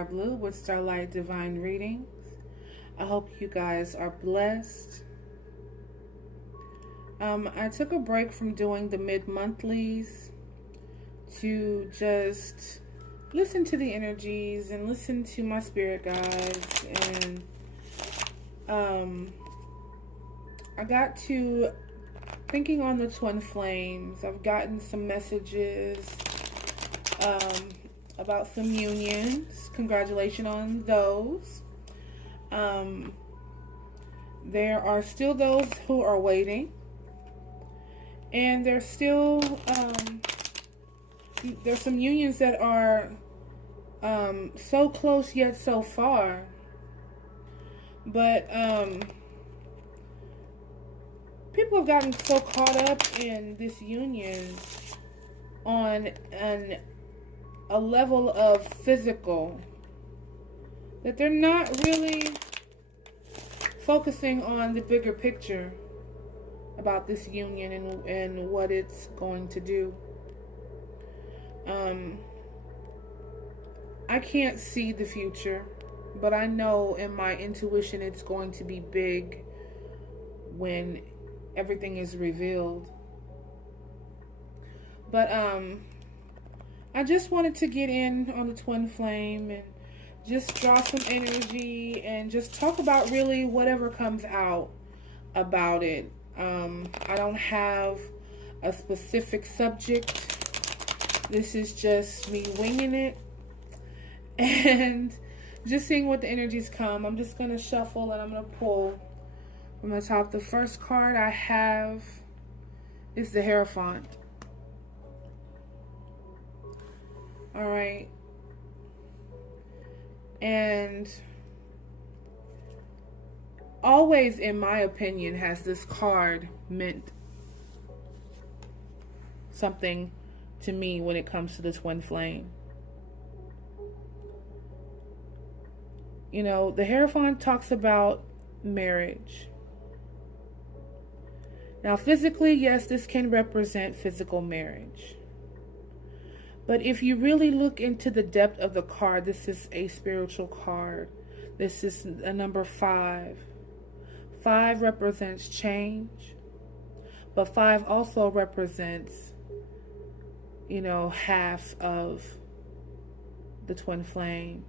Sky Blue with Starlight Divine Readings. I hope you guys are blessed. I took a break from doing the mid-monthlies to just listen to the energies and listen to my spirit guides. And I got to thinking on the twin flames. I've gotten some messages about some unions. Congratulations on those. There are still those who are waiting. And there's still, there's some unions that are so close yet so far. But people have gotten so caught up in this union on a level of physical that they're not really focusing on the bigger picture about this union and what it's going to do. I can't see the future, but I know in my intuition it's going to be big when everything is revealed. But I just wanted to get in on the twin flame and just draw some energy and just talk about really whatever comes out about it. I don't have a specific subject. This is just me winging it and just seeing what the energies come. I'm just going to shuffle and I'm going to pull from the top. The first card I have is the Hierophant. All right. And always, in my opinion, has this card meant something to me when it comes to the twin flame. You know, the Hierophant talks about marriage. Now, physically, yes, this can represent physical marriage. But if you really look into the depth of the card, this is a spiritual card. This is a number 5. 5 represents change, but 5 also represents, you know, half of the twin flame.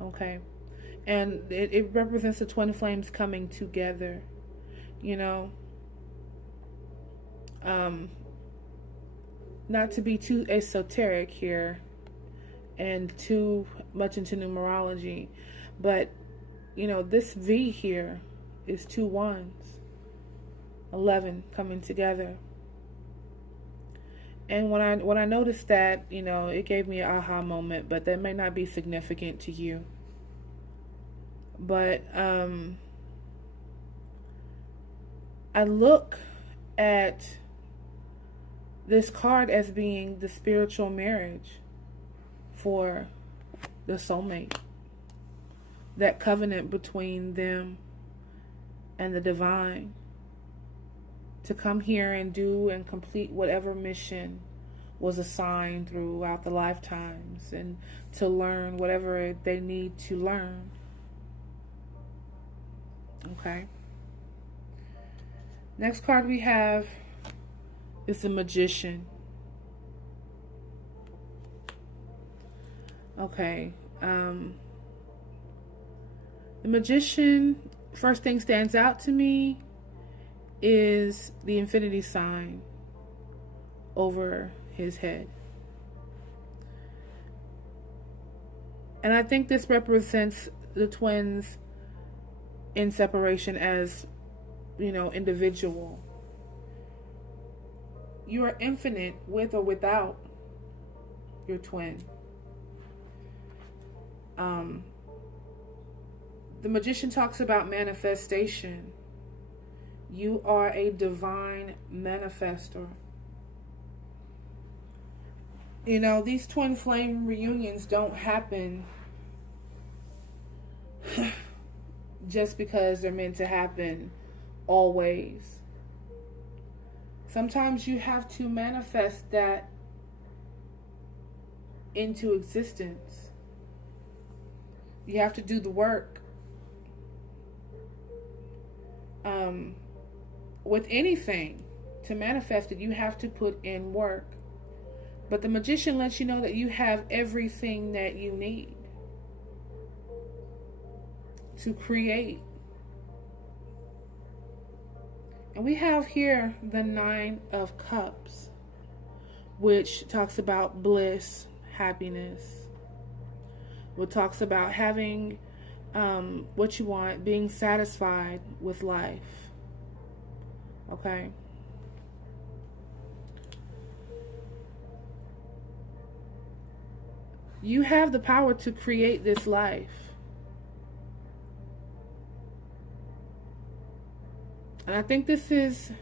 Okay. And it represents the twin flames coming together, you know. Not to be too esoteric here and too much into numerology, but you know, this V here is 2 1s, 11 coming together. And when I noticed that, you know, it gave me an aha moment, but that may not be significant to you. But I look at this card as being the spiritual marriage for the soulmate. That covenant between them and the divine to come here and do and complete whatever mission was assigned throughout the lifetimes and to learn whatever they need to learn. Okay. Next card we have is the Magician. Okay. The Magician, first thing stands out to me is the infinity sign over his head. And I think this represents the twins in separation as, you know, individual. You are infinite with or without your twin. The Magician talks about manifestation. You are a divine manifestor. You know, these twin flame reunions don't happen just because they're meant to happen always. Sometimes you have to manifest that into existence. You have to do the work. With anything, to manifest it, you have to put in work. But the magician lets you know that you have everything that you need to create. And we have here the Nine of Cups, which talks about bliss, happiness. It talks about having what you want, being satisfied with life. Okay? You have the power to create this life. And I think this is...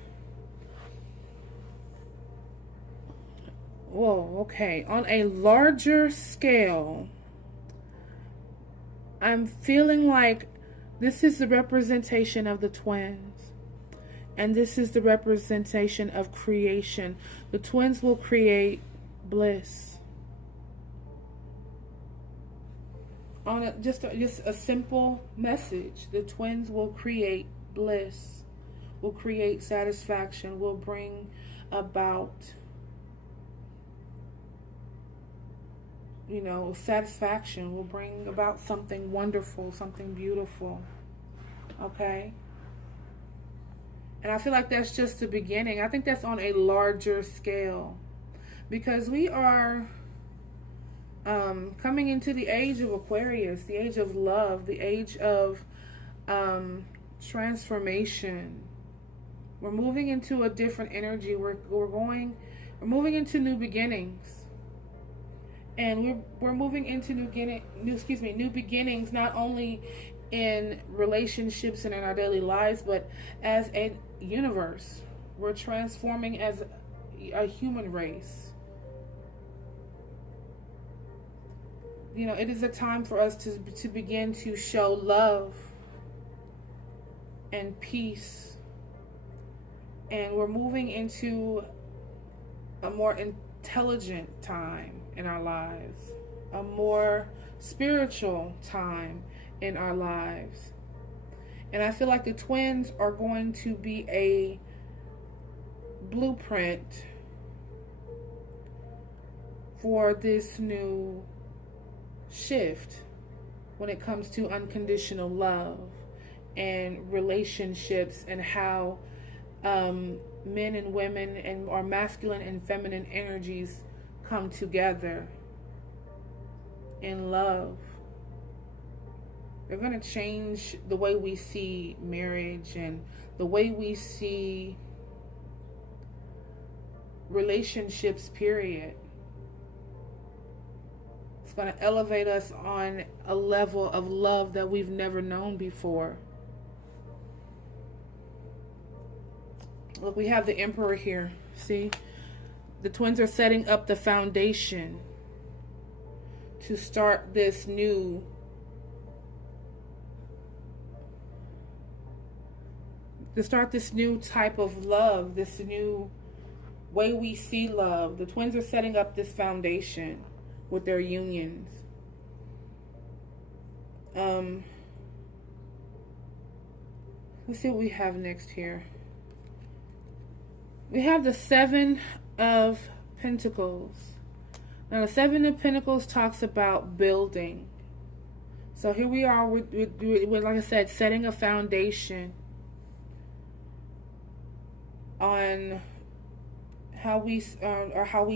Whoa, okay. On a larger scale, I'm feeling like this is the representation of the twins. And this is the representation of creation. The twins will create bliss. On just a simple message. The twins will create bliss. Will create satisfaction. Will bring about, satisfaction. Will bring about something wonderful, something beautiful. Okay? And I feel like that's just the beginning. I think that's on a larger scale. Because we are coming into the age of Aquarius, the age of love, the age of transformation. We're moving into a different energy. We're moving into new beginnings. And we're moving into new beginnings, not only in relationships and in our daily lives, but as a universe. We're transforming as a human race. It is a time for us to begin to show love and peace. And we're moving into a more intelligent time in our lives, a more spiritual time in our lives. And I feel like the twins are going to be a blueprint for this new shift when it comes to unconditional love and relationships, and how men and women and our masculine and feminine energies come together in love. They're going to change the way we see marriage and the way we see relationships, period. It's going to elevate us on a level of love that we've never known before. Look, we have the Emperor here. See? The twins are setting up the foundation to start this new type of love, this new way we see love. The twins are setting up this foundation with their unions. Let's see what we have next here. We have the Seven of Pentacles. Now, the Seven of Pentacles talks about building. So here we are with, like I said, setting a foundation on how we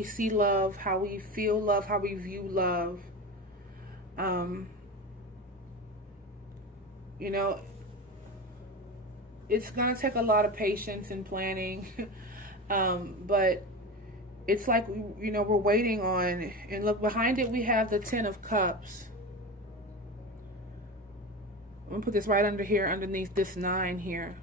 see love, how we feel love, how we view love. It's gonna take a lot of patience and planning, but it's like we're waiting on. And look, behind it we have the Ten of Cups. I'm gonna put this right under here, underneath this 9 here.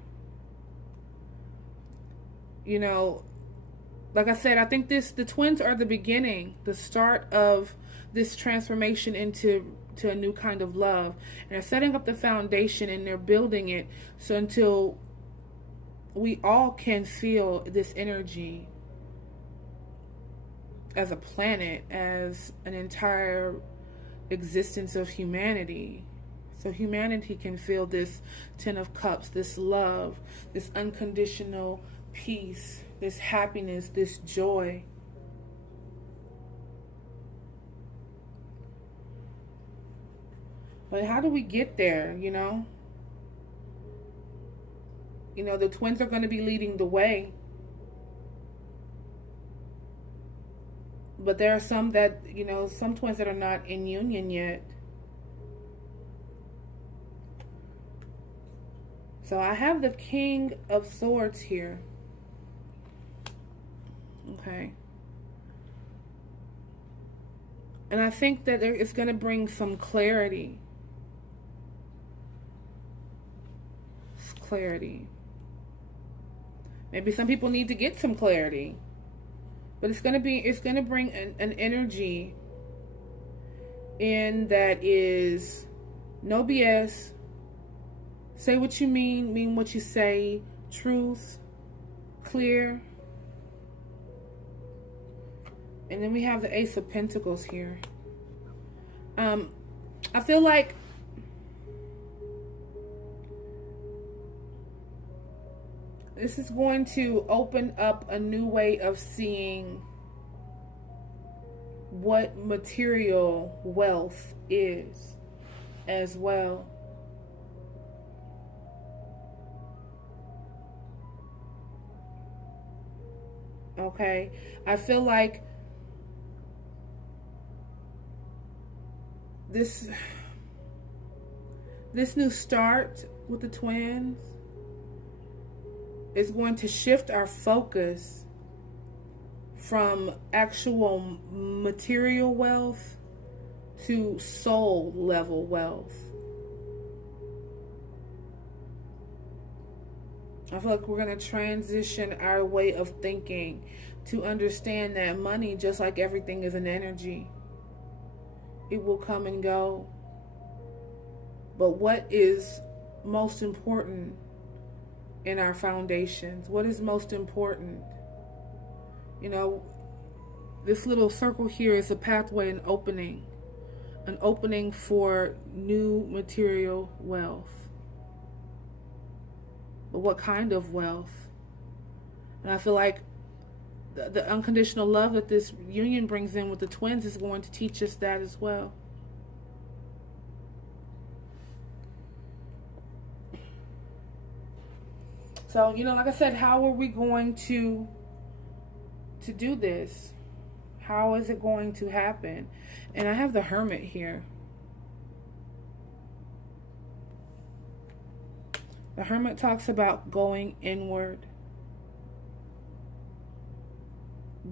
Like I said, I think the twins are the beginning, the start of this transformation into a new kind of love. And they're setting up the foundation and they're building it so until we all can feel this energy as a planet, as an entire existence of humanity. So humanity can feel this Ten of Cups, this love, this unconditional peace, this happiness, this joy. But how do we get there, you know? You know, the twins are going to be leading the way. But there are some that, you know, some twins that are not in union yet. So I have the King of Swords here. Okay. And I think that it's going to bring some clarity. Clarity. Maybe some people need to get some clarity. But it's going to bring an energy in that is no BS. Say what you mean what you say, truth, clear. And then we have the Ace of Pentacles here. I feel like this is going to open up a new way of seeing what material wealth is as well. Okay, I feel like this new start with the twins is going to shift our focus from actual material wealth to soul level wealth. I feel like we're going to transition our way of thinking to understand that money, just like everything, is an energy. It will come and go. But what is most important in our foundations? What is most important? You know, this little circle here is a pathway, an opening for new material wealth. But what kind of wealth? And I feel like the unconditional love that this union brings in with the twins is going to teach us that as well. So, you know, like I said, how are we going to do this? How is it going to happen? And I have the Hermit here. The Hermit talks about going inward,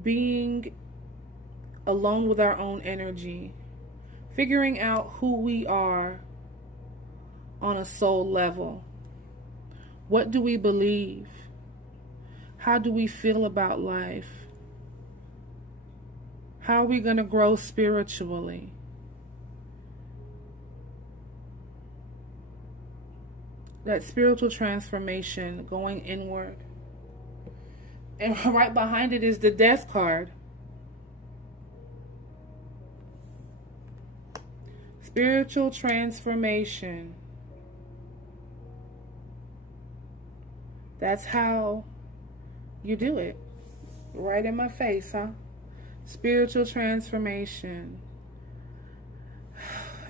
being alone with our own energy, figuring out who we are on a soul level. What do we believe? How do we feel about life? How are we going to grow spiritually? That spiritual transformation, going inward. And right behind it is the Death card. Spiritual transformation. That's how you do it. Right in my face, huh? Spiritual transformation.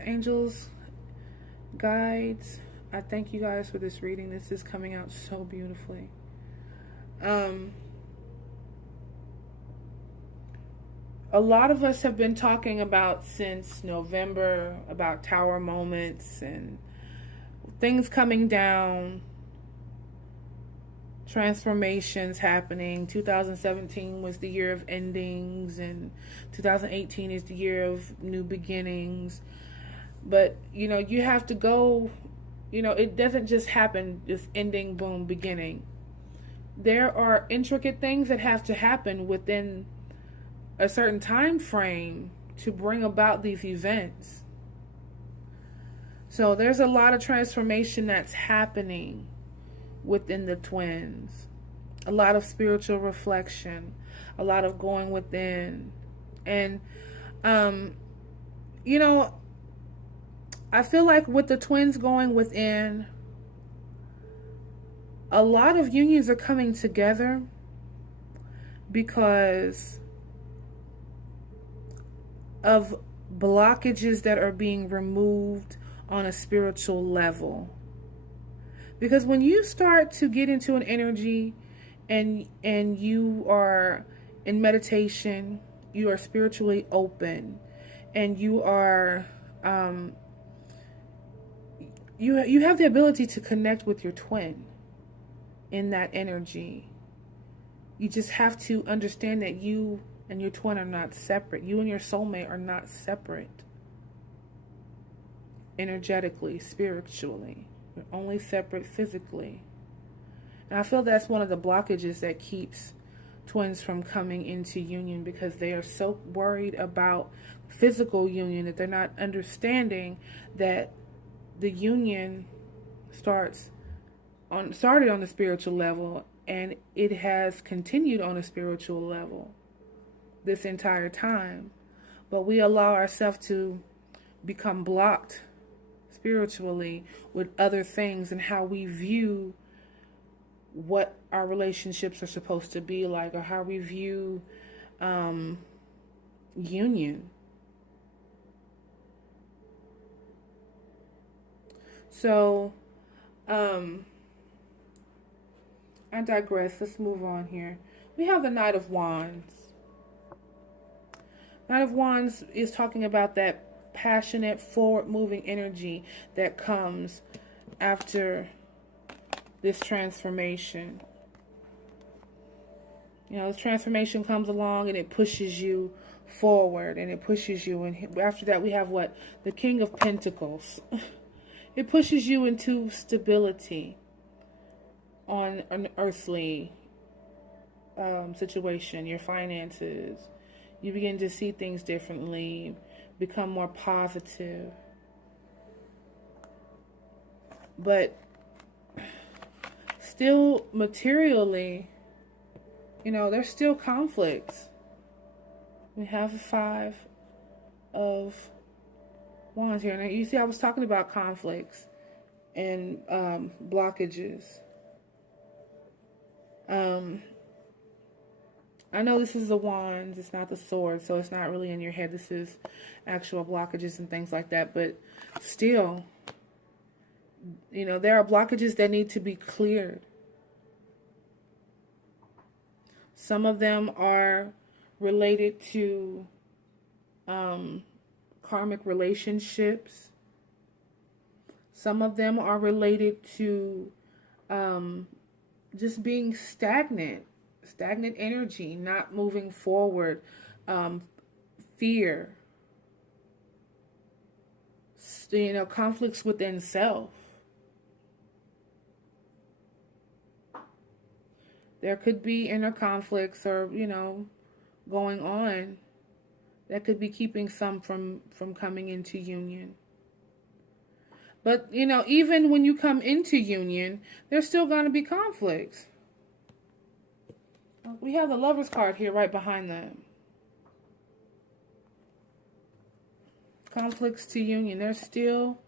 Angels, guides, I thank you guys for this reading. This is coming out so beautifully. A lot of us have been talking about since November about tower moments and things coming down, transformations happening. 2017 was the year of endings, and 2018 is the year of new beginnings. But, you know, you have to go, you know, it doesn't just happen, just ending, boom, beginning. There are intricate things that have to happen within a certain time frame to bring about these events. So there's a lot of transformation that's happening within the twins. A lot of spiritual reflection, a lot of going within, And, you know, I feel like with the twins going within, a lot of unions are coming together because of blockages that are being removed on a spiritual level. Because when you start to get into an energy and you are in meditation, you are spiritually open, and you are you have the ability to connect with your twin in that energy. You just have to understand that you and your twin are not separate. You and your soulmate are not separate. Energetically, spiritually. You're only separate physically. And I feel that's one of the blockages that keeps twins from coming into union, because they are so worried about physical union that they're not understanding that the union started on the spiritual level, and it has continued on a spiritual level this entire time. But we allow ourselves to become blocked spiritually with other things and how we view what our relationships are supposed to be like, or how we view union. So I digress. Let's move on here. We have the Knight of Wands. Knight of Wands is talking about that passionate, forward-moving energy that comes after this transformation. You know, this transformation comes along and it pushes you forward, and it pushes you. And after that, we have what? The King of Pentacles. It pushes you into stability on an earthly situation, your finances. You begin to see things differently, become more positive. But still materially, you know, there's still conflicts. We have the Five of Wands here. Now, you see, I was talking about conflicts and blockages. I know this is the wands, it's not the sword, so it's not really in your head. This is actual blockages and things like that. But still, you know, there are blockages that need to be cleared. Some of them are related to karmic relationships. Some of them are related to just being stagnant energy, not moving forward, fear, you know, conflicts within self. There could be inner conflicts, or, you know, going on that could be keeping some from coming into union. But, you know, even when you come into union, there's still going to be conflicts. We have the Lover's card here right behind them. Conflicts to union. There's still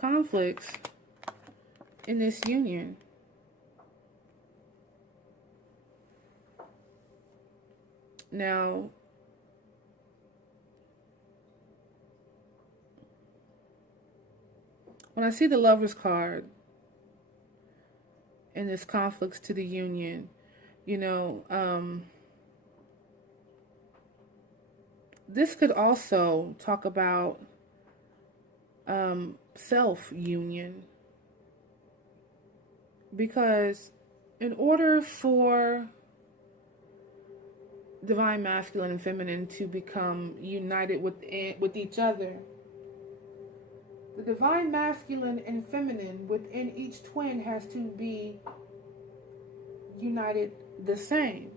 conflicts in this union. Now, when I see the Lover's card and this conflicts to the union, you know, this could also talk about self-union. Because in order for divine masculine and feminine to become united with each other, the divine masculine and feminine within each twin has to be united the same.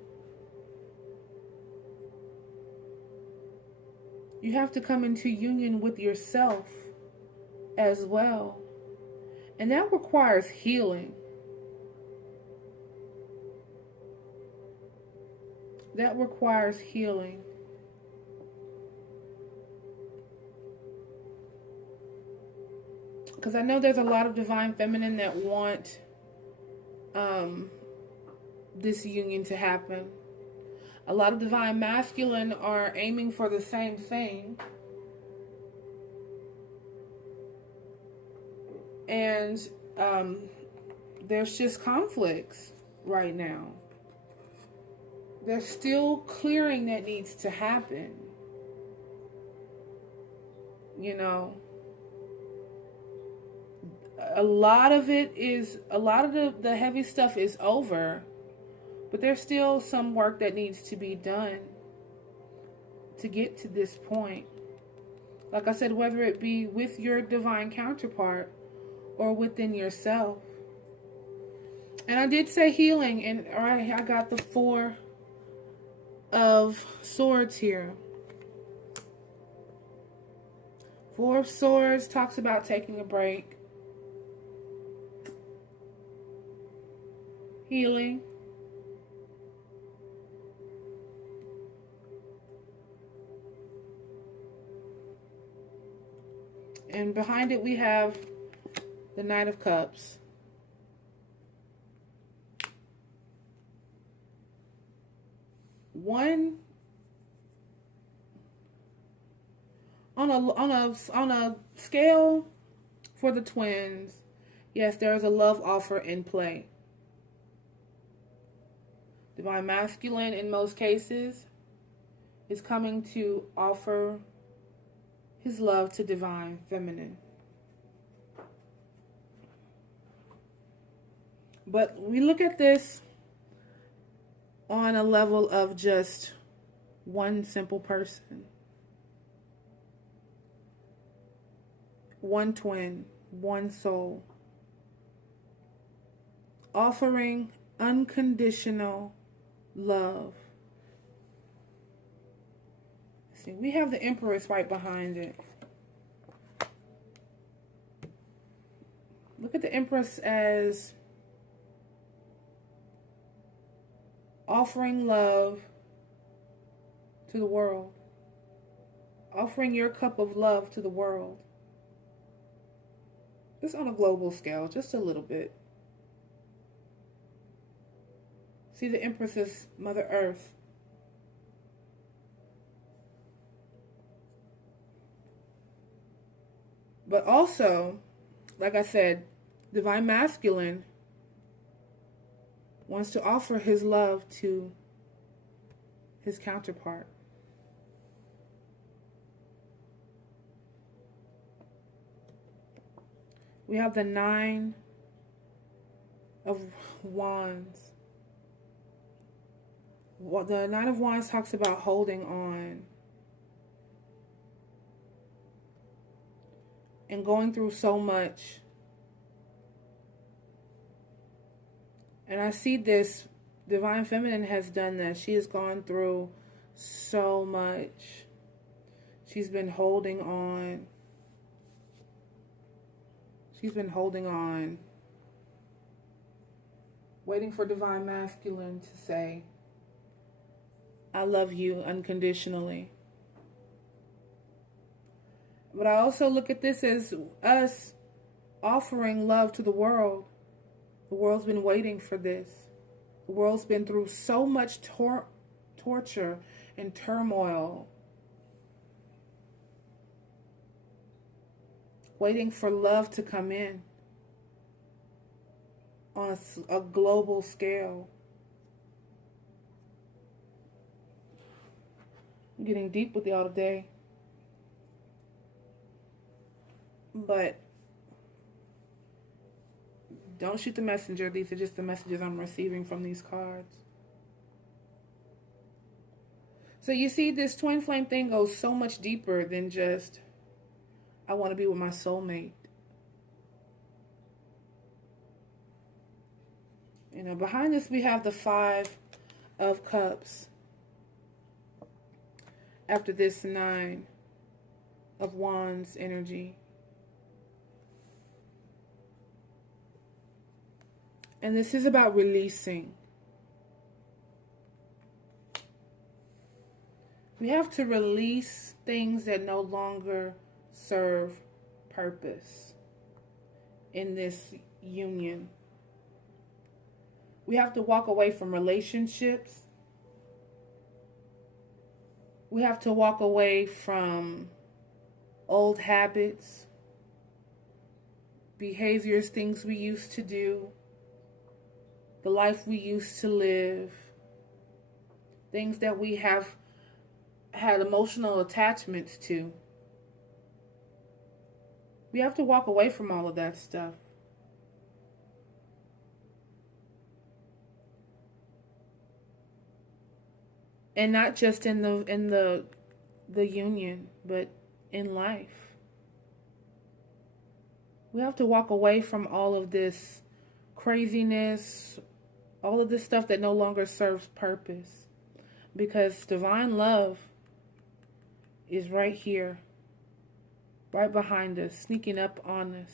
You have to come into union with yourself as well. And that requires healing. That requires healing. Because I know there's a lot of divine feminine that want this union to happen. A lot of divine masculine are aiming for the same thing. And there's just conflicts right now. There's still clearing that needs to happen. You know, a lot of the heavy stuff is over, but there's still some work that needs to be done to get to this point. Like I said, whether it be with your divine counterpart or within yourself. And I did say healing, and I got the 4 of Swords here. 4 of Swords talks about taking a break, healing, and behind it we have the Knight of Cups. One on a scale for the twins, yes, there is a love offer in play. Divine masculine in most cases is coming to offer his love to divine feminine. But we look at this on a level of just one simple person. One twin, one soul. Offering unconditional love. See, we have the Empress right behind it. Look at the Empress as offering love to the world. Offering your cup of love to the world. Just on a global scale, just a little bit. See, the Empress is Mother Earth. But also, like I said, divine masculine wants to offer his love to his counterpart. We have the 9 of Wands. The 9 of Wands talks about holding on and going through so much. And I see this, divine feminine has done this. She has gone through so much. She's been holding on. She's been holding on. Waiting for divine masculine to say, I love you unconditionally. But I also look at this as us offering love to the world. The world's been waiting for this. The world's been through so much torture and turmoil. Waiting for love to come in on a global scale. I'm getting deep with y'all today. But don't shoot the messenger. These are just the messages I'm receiving from these cards. So you see, this twin flame thing goes so much deeper than just, I want to be with my soulmate. You know, behind this we have the 5 of Cups. After this 9 of Wands energy. And this is about releasing. We have to release things that no longer serve purpose. in this union. We have to walk away from relationships. We have to walk away from old habits, behaviors, things we used to do, the life we used to live, things that we have had emotional attachments to. We have to walk away from all of that stuff. And not just in the union, but in life. We have to walk away from all of this craziness, all of this stuff that no longer serves purpose. Because divine love is right here, right behind us, sneaking up on us.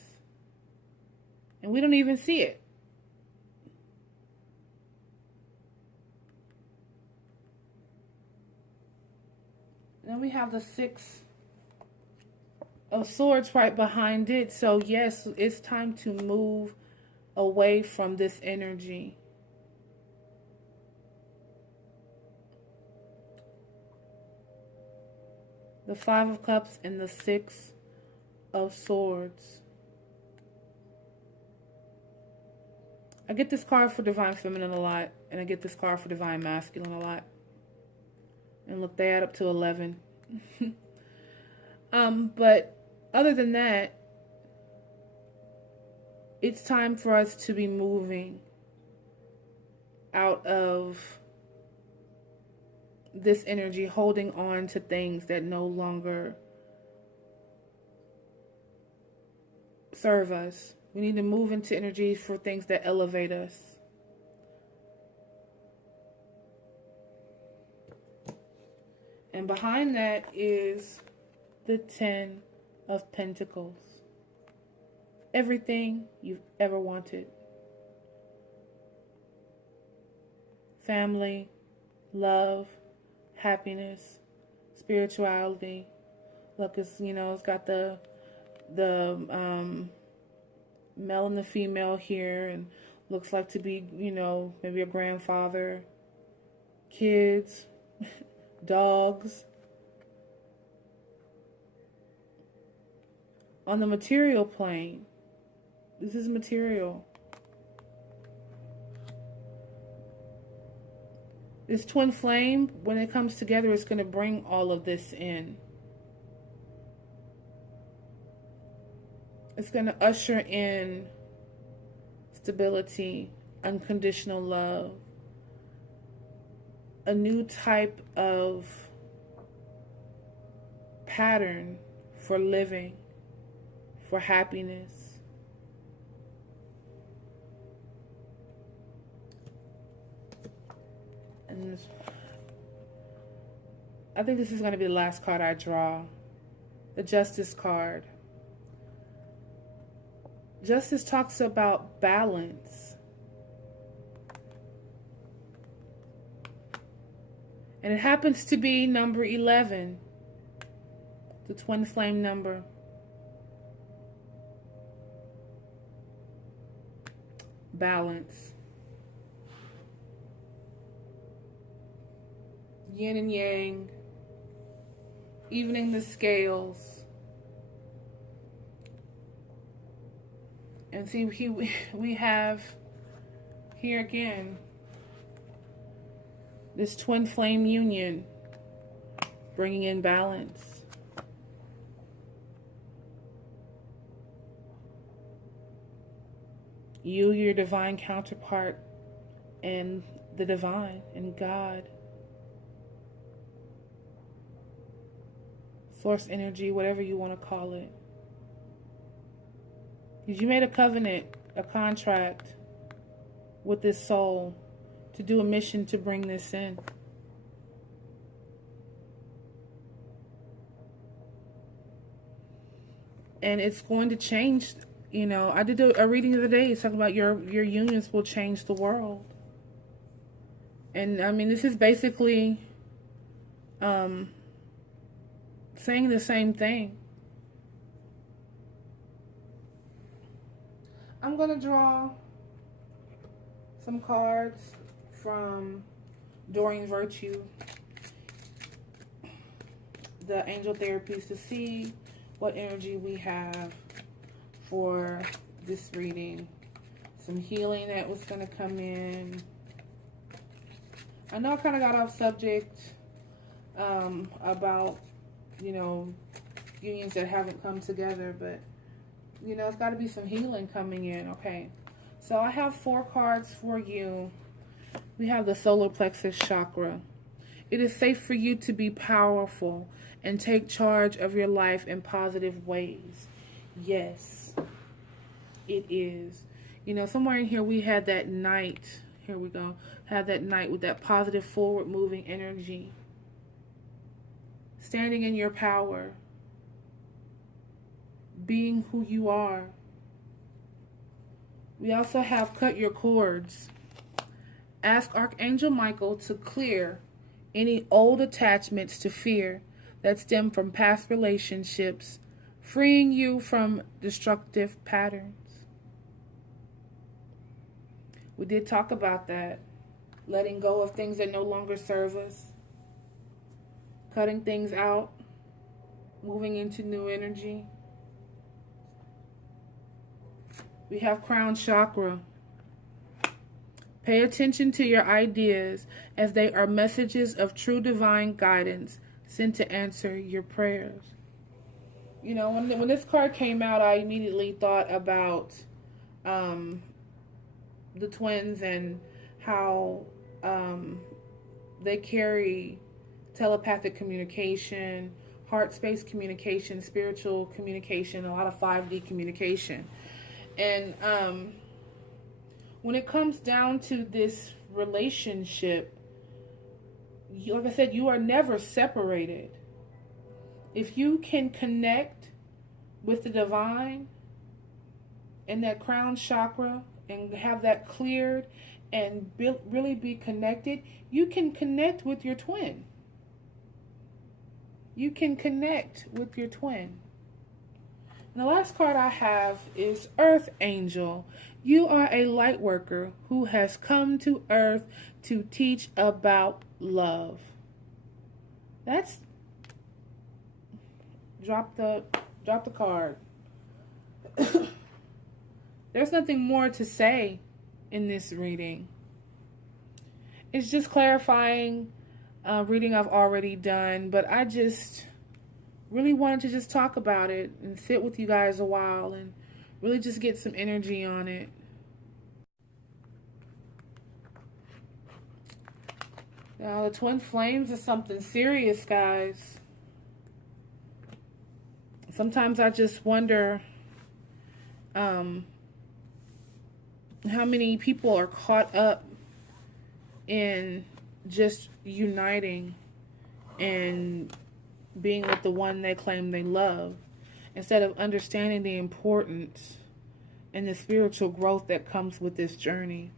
And we don't even see it. Then we have the Six of Swords right behind it. So yes, it's time to move away from this energy. The Five of Cups and the Six of Swords. I get this card for Divine Feminine a lot, and I get this card for Divine Masculine a lot. And look, they add up to 11. But other than that, it's time for us to be moving out of this energy, holding on to things that no longer serve us. We need to move into energy for things that elevate us. And behind that is the Ten of Pentacles. Everything you've ever wanted. Family, love, happiness, spirituality. Look, it's, it's got the male and the female here, and looks like to be, maybe a grandfather, kids, dogs. On the material plane, this is material. This twin flame, when it comes together, it's going to bring all of this in. It's going to usher in stability, unconditional love, a new type of pattern for living, for happiness. And I think this is going to be the last card I draw. The Justice card. Justice talks about balance. And it happens to be number 11. The twin flame number. Balance. Yin and yang. Evening the scales. And see, we have here again this twin flame union, bringing in balance. You, your divine counterpart, and the divine, and God. Source energy, whatever you want to call it. Because you made a covenant, a contract with this soul to do a mission to bring this in. And it's going to change. I did a reading the other day. It's talking about your unions will change the world. And I mean, this is basically saying the same thing. I'm going to draw some cards from Doreen Virtue, the Angel Therapies, to see what energy we have for this reading. Some healing that was going to come in. I know I kind of got off subject about, you know, unions that haven't come together, but, you know, it's got to be some healing coming in. Okay, so I have 4 cards for you. We have the solar plexus chakra. It is safe for you to be powerful and take charge of your life in positive ways. Yes, it is. You know, somewhere in here we had that knight. Here we go. Had that knight with that positive, forward-moving energy. Standing in your power. Being who you are. We also have cut your cords. Ask Archangel Michael to clear any old attachments to fear that stem from past relationships, freeing you from destructive patterns. We did talk about that. Letting go of things that no longer serve us. Cutting things out. Moving into new energy. We have crown chakra. Pay attention to your ideas as they are messages of true divine guidance sent to answer your prayers. You know, when this card came out, I immediately thought about the twins and how they carry telepathic communication, heart space communication, spiritual communication, a lot of 5D communication. And when it comes down to this relationship, like I said, you are never separated. If you can connect with the divine and that crown chakra and have that cleared and really be connected, you can connect with your twin. You can connect with your twin. And the last card I have is Earth Angel. You are a light worker who has come to Earth to teach about love. That's drop the card. There's nothing more to say in this reading. It's just clarifying reading I've already done, but I just really wanted to just talk about it and sit with you guys a while and really just get some energy on it. Now, the twin flames is something serious, guys. Sometimes I just wonder how many people are caught up in just uniting and being with the one they claim they love, instead of understanding the importance and the spiritual growth that comes with this journey.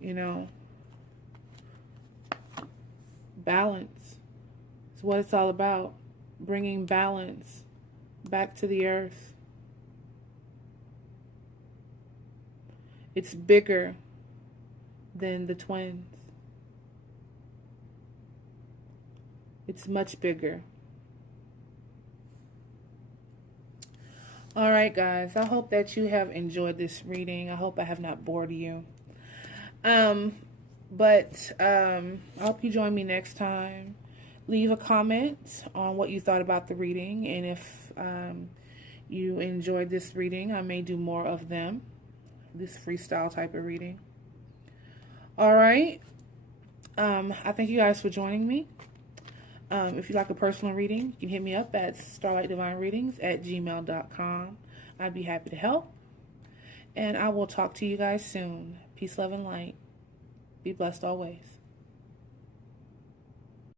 You know, balance is what it's all about. Bringing balance back to the earth. It's bigger than the twins. It's much bigger. All right, guys. I hope that you have enjoyed this reading. I hope I have not bored you. I hope you join me next time. Leave a comment on what you thought about the reading. And if you enjoyed this reading, I may do more of them. This freestyle type of reading. All right. I thank you guys for joining me. If you'd like a personal reading, you can hit me up at starlightdivinereadings@gmail.com. I'd be happy to help. And I will talk to you guys soon. Peace, love, and light. Be blessed always.